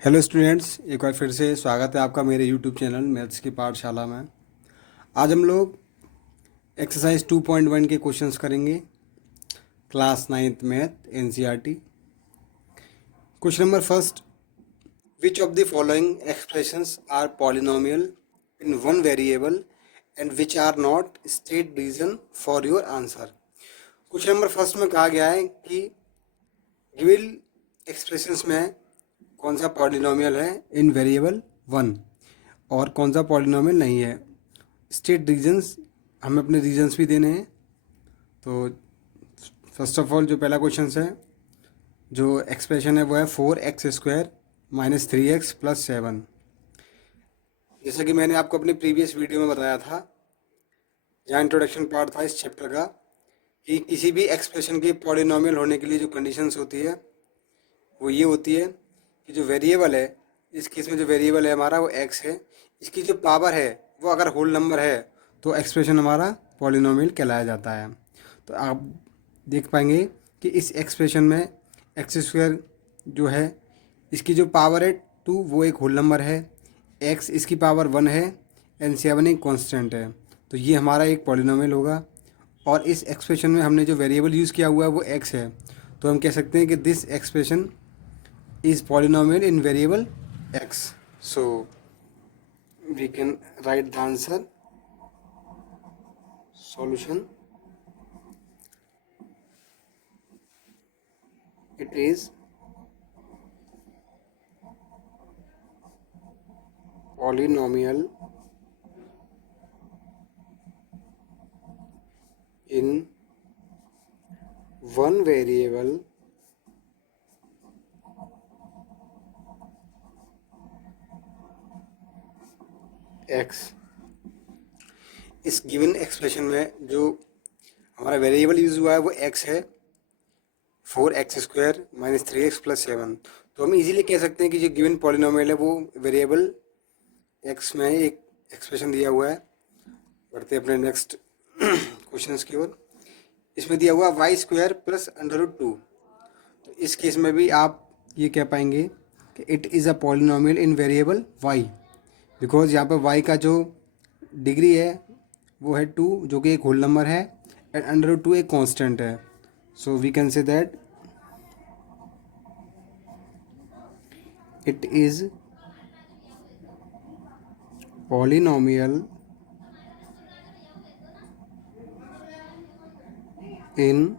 Hello students, एक बार फिर से स्वागत है आपका मेरे यूट्यूब चैनल मैथ्स की पाठशाला में। आज हम लोग एक्सरसाइज 2.1 के क्वेश्चंस करेंगे। Class 9th math NCERT. Question number first, which of the following expressions are polynomial in one variable and which are not, state reason for your answer. Question number first में कहा गया है कि given expressions में कौन सा polynomial है इन variable one और कौन सा पॉलिनोमियल नहीं है। स्टेट रीजन्स, हमें अपने रीजन्स भी देने हैं। तो फर्स्ट ऑफ ऑल जो पहला क्वेश्चन है, जो एक्सप्रेशन है वो है 4x² - 3x + 7। जैसा कि मैंने आपको अपनी प्रीवियस वीडियो में बताया था, जहाँ इंट्रोडक्शन पार्ट था इस चैप्टर का, कि किसी भी एक्सप्रेशन के पॉलिनोमियल होने के लिए जो कंडीशंस होती है वो ये होती है कि जो वेरिएबल है, इस केस में जो वेरिएबल है हमारा वो x है, इसकी जो पावर है वो अगर होल नंबर है तो एक्सप्रेशन हमारा पॉलिनोमियल कहलाया जाता है। तो आप देख पाएंगे कि इस एक्सप्रेशन में x² जो है, इसकी जो पावर है 2 वो एक होल नंबर है, x इसकी पावर 1 है एंड 7 एक कॉन्स्टेंट है। तो ये हमारा एक पॉलिनोमियल होगा। और इस एक्सप्रेशन में हमने जो वेरिएबल यूज़ किया हुआ है वो x है, तो हम कह सकते हैं कि this expression is polynomial in variable x. So we can write the answer. Solution, it is polynomial in one variable x। इस गिवन एक्सप्रेशन में जो हमारा वेरिएबल यूज हुआ है वो x है, 4x² - 3x + 7। तो हम इजीली कह सकते हैं कि जो गिवन पॉलिनोमियल है वो वेरिएबल x में एक एक्सप्रेशन दिया हुआ है। बढ़ते अपने नेक्स्ट क्वेश्चंस की ओर। इसमें दिया हुआ y² + √2। तो इस केस में भी आप ये कह पाएंगे कि it is a polynomial in variable y, because यहाँ पर y का जो डिग्री है वो है 2, जो कि एक होल नंबर है, एंड √2 एक कांस्टेंट है। So we can say that it is polynomial in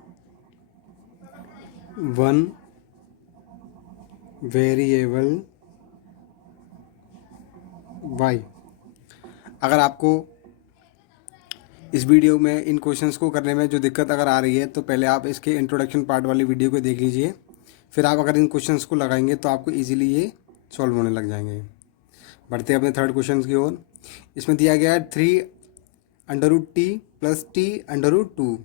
one variable y। अगर आपको इस वीडियो में इन क्वेश्चंस को करने में जो दिक्कत अगर आ रही है तो पहले आप इसके इंट्रोडक्शन पार्ट वाली वीडियो को देख लीजिए, फिर आप अगर इन क्वेश्चंस को लगाएंगे तो आपको इजीली ये सॉल्व होने लग जाएंगे। बढ़ते हैं अपने थर्ड क्वेश्चन की ओर। इसमें दिया गया है 3√t + t√2।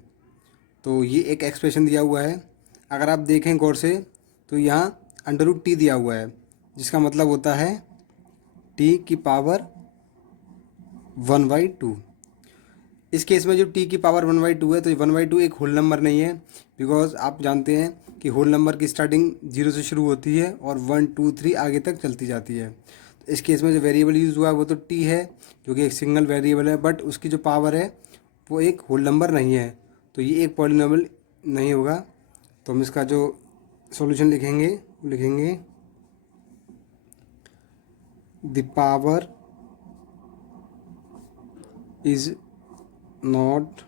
तो ये एक एक्सप्रेशन दिया हुआ है। अगर आप देखें गौर से तो यहाँ √t दिया हुआ है, जिसका मतलब होता है t की पावर 1/2। इस केस में जो t की पावर 1/2 है, तो 1/2 एक होल नंबर नहीं है, बिकॉज आप जानते हैं कि होल नंबर की स्टार्टिंग 0 से शुरू होती है और 1 2 3 आगे तक चलती जाती है। तो इस केस में जो वेरिएबल यूज़ हुआ है वो तो t है, जो कि एक सिंगल वेरिएबल है, बट उसकी जो पावर है वो एक होल नंबर नहीं है, तो ये एक पॉलिनोमियल नहीं होगा। तो हम इसका जो सॉल्यूशन लिखेंगे the power is not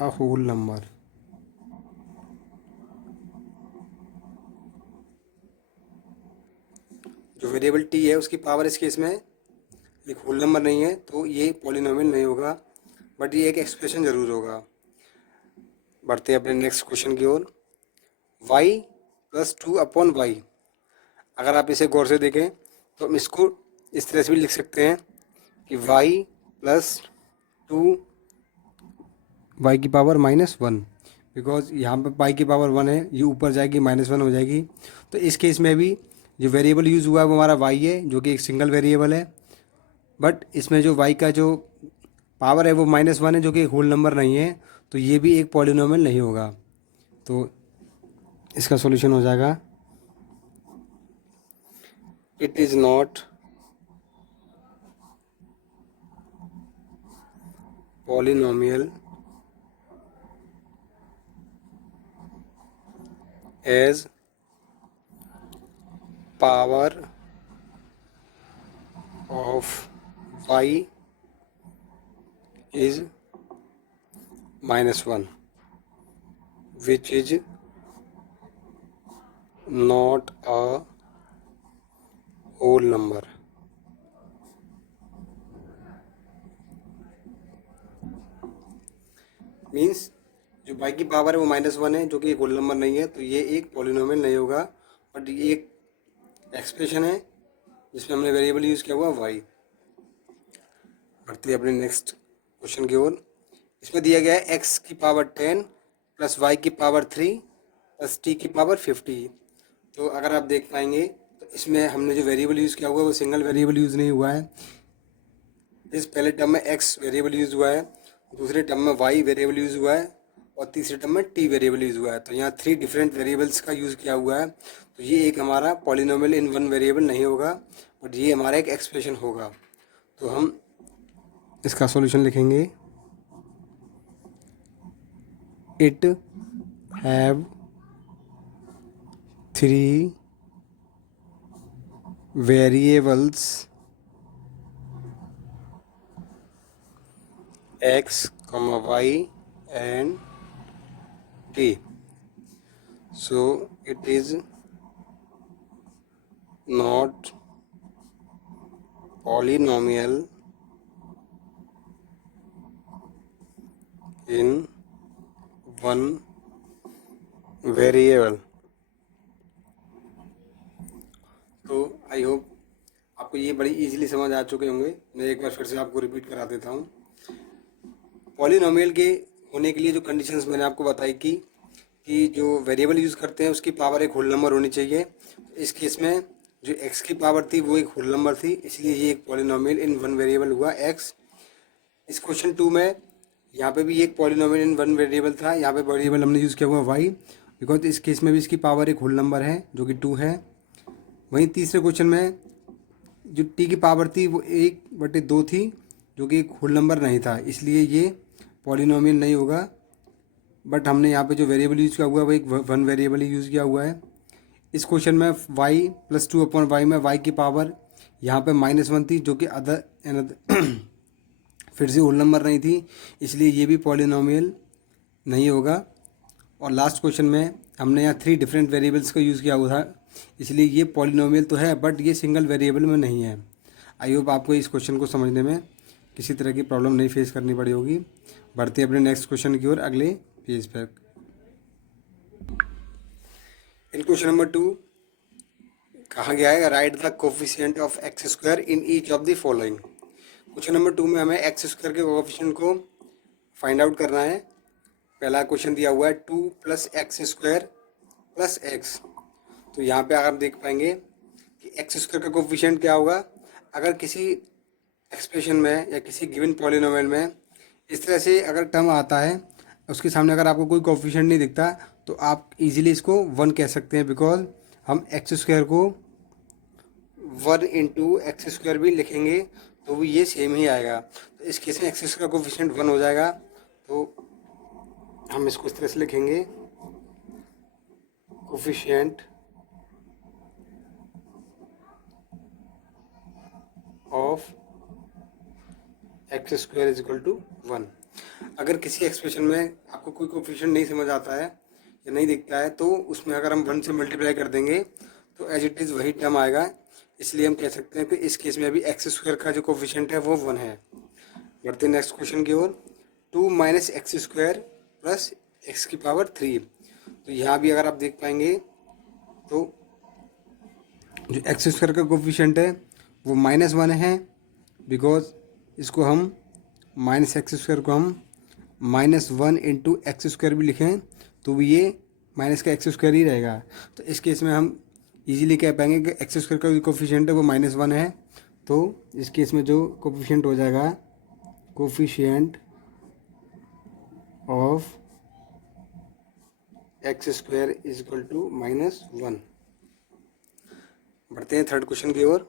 a whole number। जो वेरिएबल t है उसकी पावर इस केस में एक होल नंबर नहीं है, तो ये पॉलिनोमियल नहीं होगा, बट ये एक एक्सप्रेशन ज़रूर होगा। बढ़ते हैं अपने नेक्स्ट क्वेश्चन की ओर। y + 2/y। अगर आप इसे गौर से देखें तो हम इसको इस तरह से भी लिख सकते हैं कि y + 2 y की पावर -1, बिकॉज यहाँ पर y की पावर 1 है, ये ऊपर जाएगी -1 हो जाएगी। तो इस केस में भी जो वेरिएबल यूज़ हुआ है वो हमारा y है, जो कि एक सिंगल वेरिएबल है, बट इसमें जो y का जो पावर है वो -1 है, जो कि एक होल नंबर नहीं है, तो ये भी एक पॉलिनोमियल नहीं होगा। तो इसका सॉल्यूशन हो जाएगा it is not polynomial as power of y is -1 which is not a whole number। Means जो y की पावर है वो -1 है, जो कि एक होल नंबर नहीं है, तो ये एक पॉलिनोमियल नहीं होगा। बट ये एक एक्सप्रेशन है जिसमें हमने वेरिएबल यूज़ किया हुआ y। बढ़ते हैं अपने नेक्स्ट क्वेश्चन की ओर। इसमें दिया गया है x की पावर 10 प्लस y की पावर 3 प्लस t की पावर 50। तो अगर आप देख पाएंगे तो इसमें हमने जो वेरिएबल यूज़ किया हुआ है वो सिंगल वेरिएबल यूज़ नहीं हुआ है। इस पहले टर्म में x वेरिएबल यूज़ हुआ है, दूसरे टर्म में y वेरिएबल यूज़ हुआ है और तीसरे टर्म में t वेरिएबल यूज़ हुआ है। तो यहाँ 3 डिफरेंट वेरिएबल्स का यूज़ किया हुआ है। तो ये एक हमारा पॉलिनोमियल इन वन वेरिएबल नहीं होगा, बट ये हमारा एक एक्सप्रेशन होगा। तो हम इसका सॉल्यूशन लिखेंगे it have 3 variables x, y and t, so it is not polynomial in one variable। तो आई होप आपको ये बड़ी इजीली समझ आ चुके होंगे। मैं एक बार फिर से आपको रिपीट करा देता हूँ। पॉलिनोमियल के होने के लिए जो कंडीशंस मैंने आपको बताई कि जो वेरिएबल यूज़ करते हैं उसकी पावर एक होल नंबर होनी चाहिए। इस केस में जो x की पावर थी वो एक होल नंबर थी, इसलिए ये एक पॉलिनोमियल इन वन वेरिएबल हुआ x। इस क्वेश्चन 2 में यहाँ पे भी एक पॉलिनोमियल इन वन वेरिएबल था, यहाँ पे वेरिएबल हमने यूज़ किया हुआ y, बिकॉज इस केस में भी इसकी पावर एक होल नंबर है जो कि 2 है। वहीं तीसरे क्वेश्चन में जो t की पावर थी वो 1/2 थी, जो कि एक होल नंबर नहीं था, इसलिए ये पॉलिनोमियल नहीं होगा। बट हमने यहाँ पे जो वेरिएबल यूज़ किया हुआ है वो एक वन वेरिएबल ही यूज़ किया हुआ है। इस क्वेश्चन में y + 2/y में y की पावर यहाँ पे -1 थी, जो कि फिर से होल नंबर नहीं थी, इसलिए ये भी पॉलिनोमियल नहीं होगा। और लास्ट क्वेश्चन में हमने यहाँ 3 डिफरेंट वेरिएबल्स का यूज़ किया हुआ था, इसलिए ये पॉलिनोमियल तो है बट ये सिंगल वेरिएबल में नहीं है। आई होप आपको इस क्वेश्चन को समझने में किसी तरह की प्रॉब्लम नहीं फेस करनी पड़ी होगी। बढ़ते हैं अपने नेक्स्ट क्वेश्चन की ओर अगले पेज पर। इन क्वेश्चन नंबर 2 कहा गया है right the coefficient of x² in each of the following. Question number 2 में हमें x² के कोफिशिएंट को फाइंड आउट करना है। पहला क्वेश्चन दिया हुआ है 2 + x² + x। तो यहाँ पे अगर आप देख पाएंगे कि x² का कोफिशिएंट क्या होगा। अगर किसी एक्सप्रेशन में या किसी गिवन पॉलिनोमियल में इस तरह से अगर टर्म आता है, उसके सामने अगर आपको कोई कोफिशिएंट नहीं दिखता तो आप इजीली इसको 1 कह सकते हैं, बिकॉज हम x² को 1 × x² भी लिखेंगे तो भी ये सेम ही आएगा। तो इस केस में x² का कोफिशिएंट 1 हो जाएगा। तो हम इसको इस तरह से लिखेंगे कोफिशिएंट ऑफ x² = 1। अगर किसी एक्सप्रेशन में आपको कोई कोफिशिएंट नहीं समझ आता है या नहीं दिखता है तो उसमें अगर हम 1 से मल्टीप्लाई कर देंगे तो एज इट इज़ वही टर्म आएगा, इसलिए हम कह सकते हैं कि इस केस में अभी x² का जो कोफिशिएंट है वो 1 है। बढ़ते नेक्स्ट क्वेश्चन की ओर। 2 - x² + x⁻³ तो यहाँ भी अगर आप देख पाएंगे तो जो x² का कोफिशिएंट है वो -1 है, बिकॉज इसको हम -x² को हम -1 × x² भी लिखें तो भी ये माइनस का x² ही रहेगा। तो इस केस में हम इजीली कह पाएंगे कि x² का जो कोफिशिएंट है वो -1 है। तो इस केस में जो कोफिशिएंट हो जाएगा coefficient of x square is equal to -1। बढ़ते हैं थर्ड क्वेश्चन की ओर।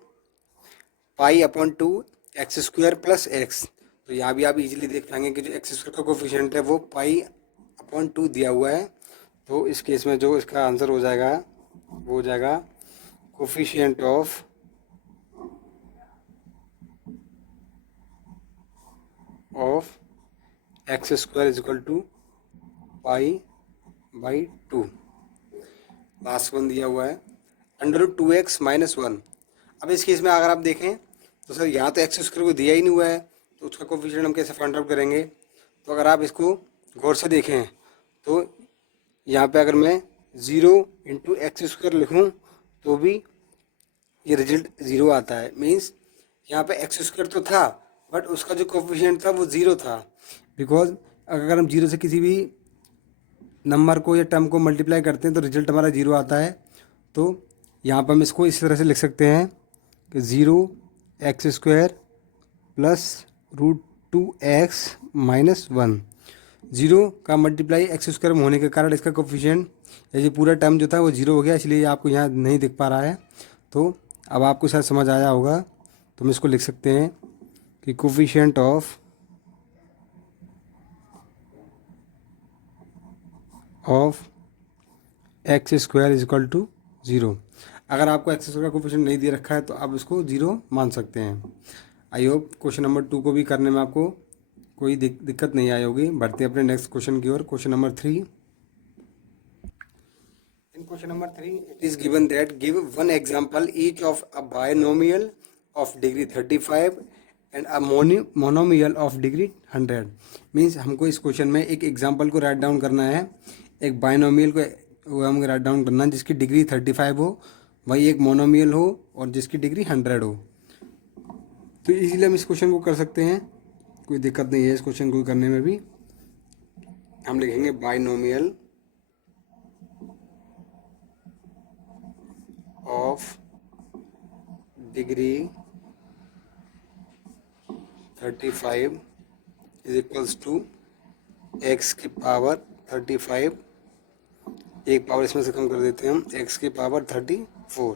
Pi upon 2 x square plus x. तो यहाँ भी आप इजीली देख पाएंगे कि जो एक्स स्क्वायर का कोफिशिएंट है वो पाई अपॉन 2 दिया हुआ है। तो इस केस में जो इसका आंसर हो जाएगा वो हो जाएगा coefficient of x square is equal to pi by 2। Last one दिया हुआ है √2x - 1। अब इस केस में अगर आप देखें तो सर यहाँ तो एक्स स्क्वायर को दिया ही नहीं हुआ है, तो उसका कोफिशिएंट हम कैसे फाइंड आउट करेंगे। तो अगर आप इसको गौर से देखें तो यहाँ पे अगर मैं 0 × एक्स स्क्वायर लिखूँ तो भी ये रिजल्ट 0 आता है। मीन्स यहाँ पे एक्स स्क्वायर तो था बट उसका जो कोफिशिएंट था वो 0 था। बिकॉज अगर हम 0 से किसी भी नंबर को या टर्म को मल्टीप्लाई करते हैं तो रिजल्ट हमारा 0 आता है। तो यहाँ पर हम इसको इस तरह से लिख सकते हैं कि 0x² प्लस √2x - 1। 0 का मल्टीप्लाई एक्स स्क्वायर में होने के कारण इसका कोफिशिएंट ये पूरा टर्म जो था वो 0 हो गया, इसलिए आपको यहाँ नहीं दिख पा रहा है। तो अब आपको शायद समझ आया होगा, तो हम इसको लिख सकते हैं कि coefficient of x square is equal to 0। अगर आपको एक्स स्क्वायर का कोफिशिएंट नहीं दे रखा है तो आप इसको 0 मान सकते हैं। आई होप क्वेश्चन नंबर 2 को भी करने में आपको कोई दिक्कत नहीं आई होगी। बढ़ते हैं अपने नेक्स्ट क्वेश्चन की ओर। Question number 3। In question number 3 it is given that give one example each of a binomial of degree 35 and a monomial of degree 100। Means हमको इस क्वेश्चन में एक एग्जांपल को राइट डाउन करना है, एक बायनोमियल को हमें राइट डाउन करना है जिसकी डिग्री 35 हो, वही एक मोनोमियल हो और जिसकी डिग्री 100 हो। तो इजीली हम इस क्वेश्चन को कर सकते हैं, कोई दिक्कत नहीं है इस क्वेश्चन को करने में भी। हम लिखेंगे binomial of degree 35 is equals to x की पावर 35, एक पावर इसमें से कम कर देते हैं हम, एक्स की पावर 34।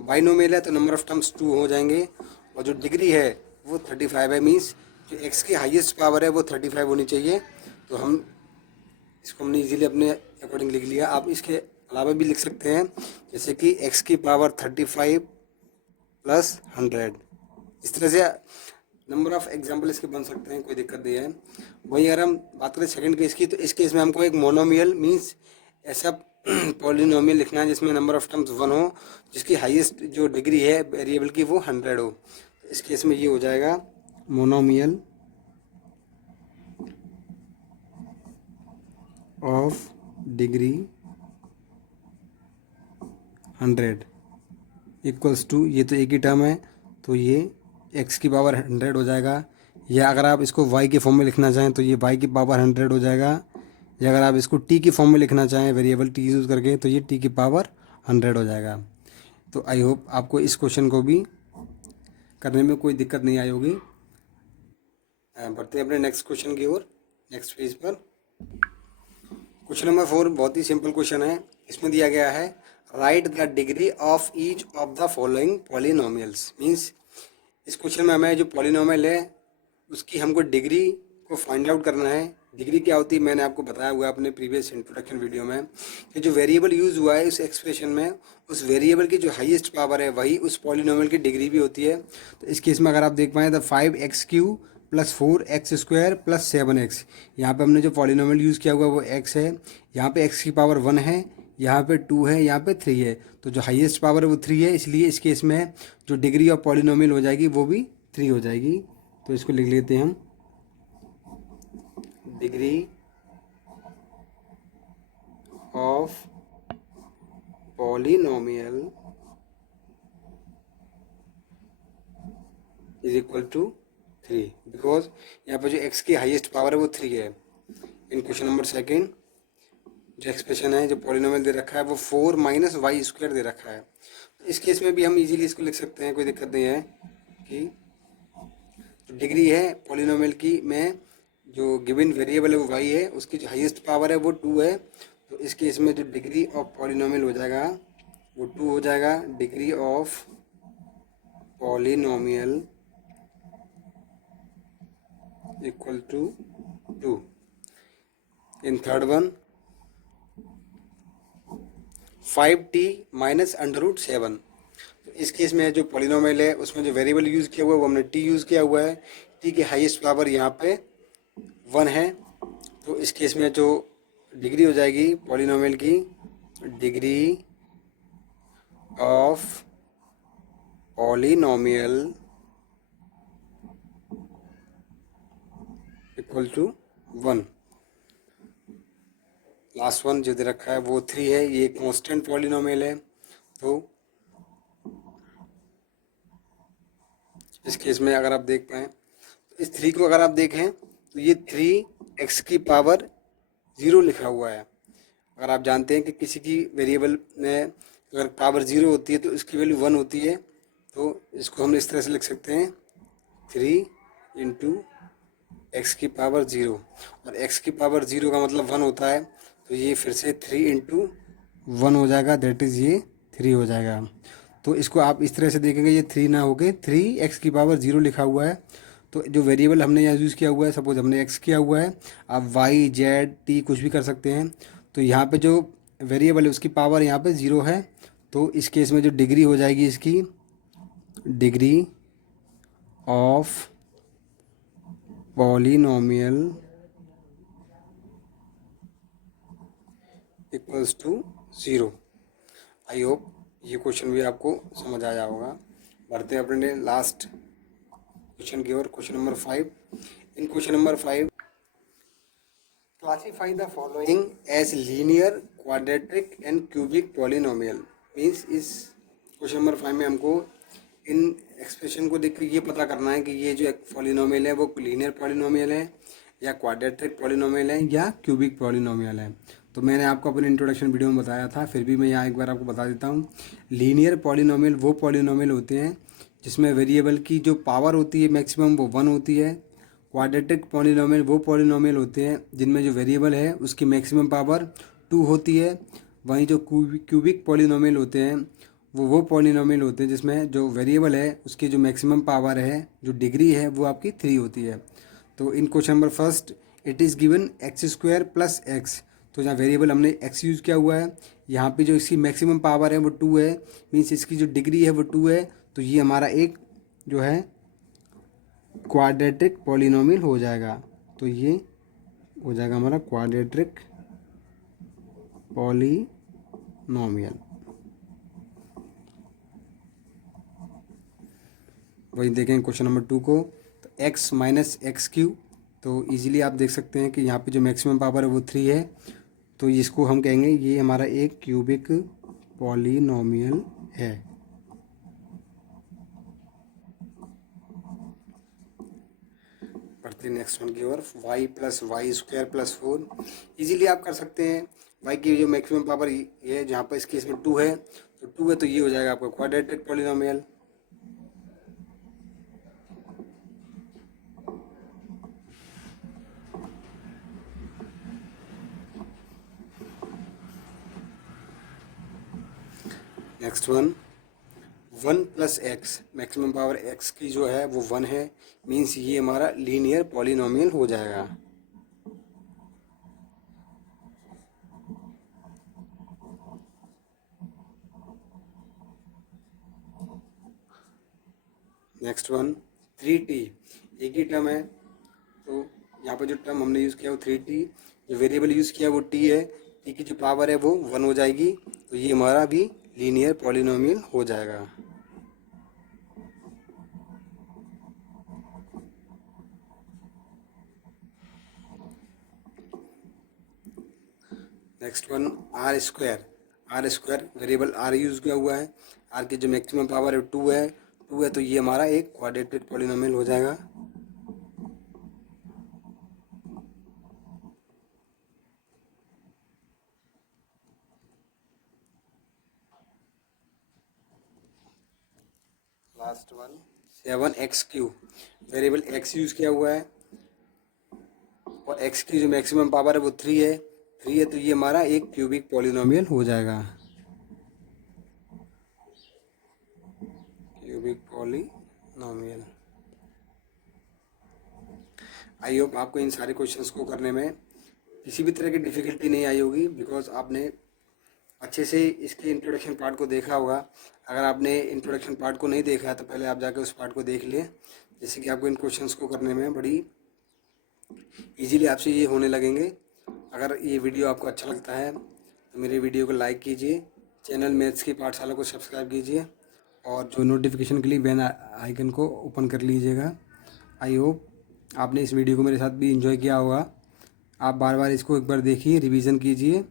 बाइनोमियल है तो नंबर ऑफ टर्म्स 2 हो जाएंगे और जो डिग्री है वो 35 है। मीन्स जो एक्स की हाईएस्ट पावर है वो 35 होनी चाहिए। तो हम इसको हमने इजीली अपने अकॉर्डिंग लिख लिया। आप इसके अलावा भी लिख सकते हैं, जैसे कि एक्स की पावर 35 प्लस 100। इस तरह से नंबर ऑफ एग्जाम्पल इसके बन सकते हैं, कोई दिक्कत नहीं है। वही अगर हम बात करें सेकंड केस की, तो इस केस में हमको एक मोनोमियल मीन्स ऐसा पॉलिनोमियल लिखना है जिसमें नंबर ऑफ टर्म्स 1 हो, जिसकी हाईएस्ट जो डिग्री है वेरिएबल की वो 100 हो। तो इस केस में ये हो जाएगा monomial of degree 100 equals to, ये तो एक ही टर्म है तो ये x की पावर 100 हो जाएगा। या अगर आप इसको y के फॉर्म में लिखना चाहें तो ये y की पावर 100 हो जाएगा। या अगर आप इसको t की फॉर्म में लिखना चाहें वेरिएबल t यूज़ करके तो ये t की पावर 100 हो जाएगा। तो आई होप आपको इस क्वेश्चन को भी करने में कोई दिक्कत नहीं आई होगी। बढ़ते हैं अपने नेक्स्ट क्वेश्चन की ओर, नेक्स्ट पेज पर। क्वेश्चन नंबर 4 बहुत ही सिंपल क्वेश्चन है। इसमें दिया गया है right the degree of each of the following polynomials. Means इस क्वेश्चन में हमें जो पॉलिनोमियल है उसकी हमको डिग्री को फाइंड आउट करना है। डिग्री क्या होती है मैंने आपको बताया हुआ है अपने प्रीवियस इंट्रोडक्शन वीडियो में कि जो वेरिएबल यूज़ हुआ है इस एक्सप्रेशन में, उस वेरिएबल की जो हाईएस्ट पावर है वही उस पॉलिनोमियल की डिग्री भी होती है। तो इस केस में अगर आप देख पाएँ तो 5x³ plus 4x² plus 7x, यहाँ पे हमने जो पॉलिनोमियल यूज़ किया हुआ है वो x है, यहाँ पे x की पावर 1 है, यहाँ पे 2 है, यहाँ पे 3 है। तो जो हाईएस्ट पावर है वो 3 है, इसलिए इस केस में जो डिग्री ऑफ पॉलिनोमियल हो जाएगी वो भी 3 हो जाएगी। तो इसको लिख लेते हैं हम, degree of polynomial is equal to 3, because यहाँ पर जो x की हाईएस्ट पावर है वो 3 है। इन क्वेश्चन नंबर सेकेंड जो एक्सप्रेशन है, जो पॉलिनोमियल दे रखा है वो 4 - y² दे रखा है। तो इस केस में भी हम इजीली इसको लिख सकते हैं, कोई दिक्कत नहीं है कि जो डिग्री है पॉलिनोमियल की में जो गिवन वेरिएबल है वो y है, उसकी जो हाईएस्ट पावर है वो 2 है। तो तो इस केस में जो डिग्री ऑफ पॉलिनोमियल हो जाएगा वो 2 हो जाएगा, degree of polynomial equal to 2। In third one 5t minus under root 7। तो इस केस में जो पॉलिनोमियल है उसमें जो वेरिएबल यूज़ किया हुआ है वो हमने t यूज़ किया हुआ है। t की हाईएस्ट पावर यहाँ पे 1 है। तो इस केस में जो डिग्री हो जाएगी पॉलिनोमियल की, degree of polynomial equal to 1। Last one जो दे रखा है वो 3 है, ये कांस्टेंट पॉलिनोमियल है। तो इस केस में अगर आप देख पाएँ तो इस 3 को अगर आप देखें तो ये 3x की पावर 0 लिखा हुआ है। अगर आप जानते हैं कि किसी की वेरिएबल में अगर पावर 0 होती है तो इसकी वैल्यू 1 होती है, तो इसको हम इस तरह से लिख सकते हैं 3 इंटू एक्स की पावर 0, और x की पावर 0 का मतलब 1 होता है। तो ये फिर से 3 इंटू 1 हो जाएगा, दैट इज़ ये 3 हो जाएगा। तो इसको आप इस तरह से देखेंगे, ये 3 ना होके 3x की पावर 0 लिखा हुआ है। तो जो वेरिएबल हमने यहाँ यूज़ किया हुआ है, सपोज हमने x किया हुआ है, आप y z t कुछ भी कर सकते हैं। तो यहाँ पे जो वेरिएबल है उसकी पावर यहाँ पे 0 है। तो इस केस में जो डिग्री हो जाएगी इसकी, degree of polynomial equals to 0। I hope ये क्वेश्चन भी आपको समझ आया होगा। बढ़ते हैं अपने लास्ट क्वेश्चन की ओर, question number 5। In question number 5, classify the following as linear, quadratic and cubic polynomial. Means इस क्वेश्चन नंबर 5 में हमको इन एक्सप्रेशन को देख के ये पता करना है कि ये जो एक पॉलिनोमियल है वो लीनियर पॉलिनोमियल है या क्वाड्रेटिक पॉलिनोमियल है या क्यूबिक पॉलिनोमियल है। तो मैंने आपको अपने इंट्रोडक्शन वीडियो में बताया था, फिर भी मैं यहाँ एक बार आपको बता देता हूँ। लीनियर पॉलिनोमियल वो पॉलिनोमियल होते हैं जिसमें वेरिएबल की जो पावर होती है मैक्सिमम वो 1 होती है। क्वाड्रेटिक पॉलिनोमियल वो पॉलिनोमियल होते हैं जिनमें जो वेरिएबल है उसकी मैक्सिमम पावर 2 होती है। वहीं जो क्यूबिक पॉलिनोमियल होते हैं वो पॉलिनोमियल होते हैं जिसमें जो वेरिएबल है उसकी जो मैक्सिमम पावर है, जो डिग्री है, वो आपकी 3 होती है। तो in question number first, it is given x square plus x. तो जहाँ वेरिएबल हमने x यूज़ किया हुआ है, यहाँ पे जो इसकी मैक्सिमम पावर है वो 2 है, मीन्स इसकी जो डिग्री है वो 2 है। तो ये हमारा एक जो है क्वाड्रेटिक पॉलिनोमियल हो जाएगा। तो ये हो जाएगा हमारा क्वाड्रेटिक पॉलिनोमियल। वही देखें क्वेश्चन नंबर 2 को, तो x माइनस एक्स क्यू। तो इजीली आप देख सकते हैं कि यहाँ पे जो मैक्सिमम पावर है वो 3 है। तो इसको हम कहेंगे ये हमारा एक क्यूबिक पॉलिनोमियल है। बढ़ते नेक्स्ट वन की ओर, y plus y square plus 4। Easily आप कर सकते हैं। y की जो मैक्सिमम पावर ये है, जहाँ पर इस केस में 2 है, तो 2 है तो ये हो जाएगा आपका quadratic polynomial. Next one 1 plus x, maximum power x की जो है वो 1 है, मीन्स ये हमारा लीनियर पॉलिनोमियल हो जाएगा। नेक्स्ट वन 3t, एक ही टर्म है। तो यहाँ पर जो टर्म हमने यूज़ किया वो 3t, जो वेरिएबल यूज़ किया वो t है। t की जो पावर है वो 1 हो जाएगी। तो ये हमारा भी लीनियर पॉलिनोमियल हो जाएगा। Next one r square variable r use किया हुआ है। आर की जो मैक्सिमम पावर है 2 है, 2 है तो ये हमारा एक क्वाड्रेटिक पॉलिनोमियल हो जाएगा। Last one 7x3, variable x use किया हुआ है और x की जो मैक्सिमम पावर है वो 3 है। 3 है तो ये हमारा एक क्यूबिक पॉलिनोमियल हो जाएगा, क्यूबिक पॉलिनोमियल। आई होप आपको इन सारे क्वेश्चंस को करने में किसी भी तरह की डिफ़िकल्टी नहीं आई होगी, बिकॉज आपने अच्छे से इसके इंट्रोडक्शन पार्ट को देखा होगा। अगर आपने इंट्रोडक्शन पार्ट को नहीं देखा है तो पहले आप जाकर उस पार्ट को देख लिए, जैसे कि आपको इन क्वेश्चंस को करने में बड़ी इजीली आपसे ये होने लगेंगे। अगर ये वीडियो आपको अच्छा लगता है तो मेरे वीडियो को लाइक कीजिए, चैनल मैथ्स की पाठशाला को सब्सक्राइब कीजिए और जो नोटिफिकेशन के लिए बेल आइकन को ओपन कर लीजिएगा। आई होप आपने इस वीडियो को मेरे साथ भी एंजॉय किया होगा। आप बार बार इसको एक बार देखिए, रिवीजन कीजिए,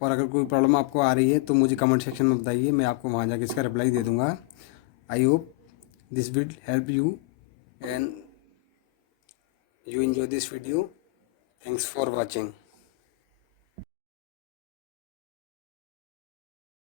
और अगर कोई प्रॉब्लम आपको आ रही है तो मुझे कमेंट सेक्शन में बताइए, मैं आपको वहाँ जाके इसका रिप्लाई दे दूँगा। I hope this will help you and you enjoy this video. Thanks for watching.